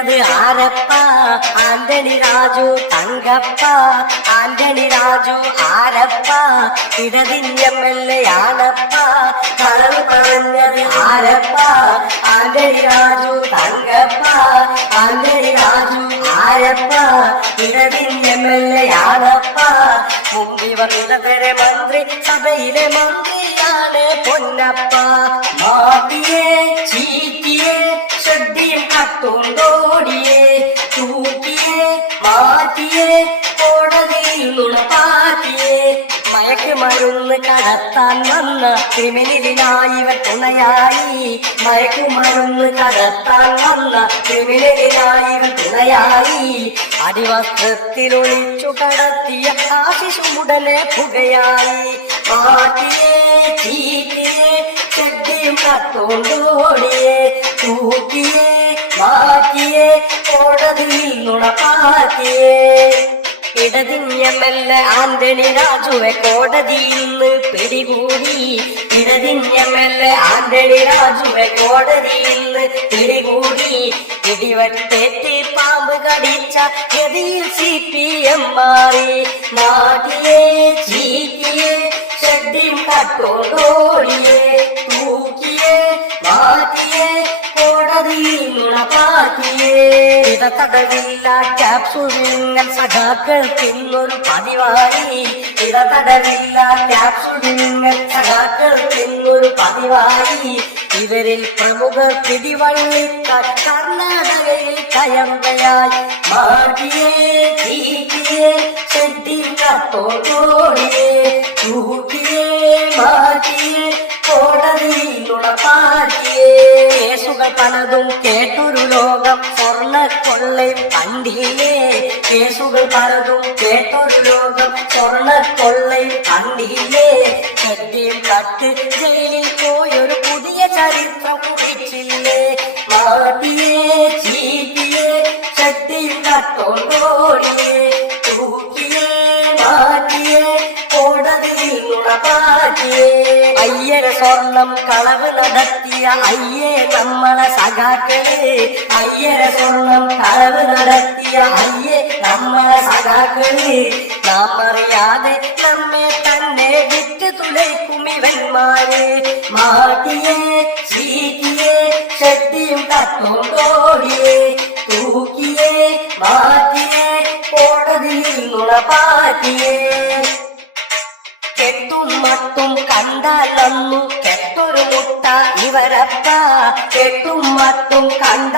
പറഞ്ഞത് ആരപ്പ? ആന്റണി രാജു തങ്കപ്പ. ആന്റണി രാജു ആരപ്പ? ഇടതിന്റെ MLA ആണപ്പ. കളവ് പറഞ്ഞത് ആരപ്പ? ആന്റണി രാജു തങ്കപ്പ. ആന്റണി രാജു ആരപ്പ? ഇടതിന്റെ MLA ആണപ്പ. മുമ്പിവർ ഇടവരെ മന്ത്രി സഭയിലെ മന്ത്രിയാണ് പൊന്നപ്പ. മാറ്റിയേ ചീറ്റിയേ ഷഡ്ഡിയും കത്തോണ്ടോടിയേ തൂക്കിയേ മാറ്റിയേ കോടതിയിൽ നുണപ്പാറ്റിയേ. മയക്കുമരുന്ന് കടത്താൻ വന്ന ക്രിമിനലിനായിവർ തുണയായി. മയക്കുമരുന്ന് കടത്താൻ വന്ന ക്രിമിനലിനായിവർ തുണയായി. അടിവസ്ത്രത്തിൽ ഒളിച്ചു കടത്തിയ ആ ശിശുടനെ പുകയായി. മാറ്റിയേ ചീറ്റിയേ ഷഡ്ഡിയും കത്തോണ്ടോടിയേ തൂക്കിയേ മാറ്റിയേ കോടതിയിൽ നുണപ്പാറ്റിയേ. ഇടതിന്റെ MLA ആന്റണി രാജുവെ കോടതിയിൽ നിന്ന് പിടികൂടി. ഇടതിന്റെ MLA ആന്റണി രാജുവെ കോടതിയിൽ നിന്ന് പിടികൂടി. ഇടിവെട്ടേറ്റ് പാമ്പ് കടിച്ച ഗതിയിൽ CPM മാറി. നാട്ടിലെ ചീറ്റിയെ ഷഡ്ഡിയും കട്ടോടോടിയെ തൂക്കിയെ മാറ്റിയെ കോടതിയിൽ നുണപ്പാറ്റിയേ. ഇടതടവില്ല ക്യാപ്സുലിങ്ങൾ സഖാക്കൾക്കിന്നൊരു പതിവായി. ഇടതടവില്ല ക്യാപ്സുലിങ്ങൾ സഖാക്കൾക്കിന്നൊരു പതിവായി. ഇവരിൽ പ്രമുഖർ പിടിവള്ളിക്കാർ കർണാടകയിൽ കയമ്പയായി. മാറ്റിയേ ചീറ്റിയേ ഷഡ്ഡിയും കട്ടോടോടിയേ തൂക്കിയേ മാറ്റിയേ കോടതിയിൽ നുണപ്പാറ്റിയേ. കേസുകൾ പലതും കേട്ടൊരു ലോകം സ്വർണ്ണക്കൊള്ളയും കണ്ടില്ലേ. കേസുകൾ പലതും കേട്ടൊരു ലോകം സ്വർണ്ണക്കൊള്ളയും കണ്ടില്ലേ. ഷഡ്ഡിയും കട്ട് ജയിലിൽ പോയൊരു പുതിയ ചരിത്രം കുറിച്ചില്ലേ. മാറ്റിയേ ചീറ്റിയേ ഷഡ്ഡിയും കട്ടോണ്ടോടിയേ തൂക്കിയേ മാറ്റിയേ കോടതിയിൽ നുണപ്പാറ്റിയേ. അയ്യര സ്വർണം കളവ് നടത്തിയ അയ്യേ നമ്മളെ സഖാക്കള്. അയ്യര സ്വർണം കളവ് നടത്തിയ അയ്യേ നമ്മളെ സഖാക്കള്. നാം അറിയാതെ നമ്മെ തന്നെ വിറ്റ് തുലയ്ക്കും ഇവന്മാര്. മാറ്റിയേ ചീറ്റിയേ ഷഡ്ഡിയും കത്തോണ്ടോടിയേ തൂക്കിയേ മാറ്റിയേ കോടതിയിൽ നുണപ്പാറ്റിയേ. കെട്ടും മട്ടും കണ്ടാലന്നു കെട്ടൊരു മുട്ട ഇവരപ്പ. കെട്ടും മട്ടും കണ്ട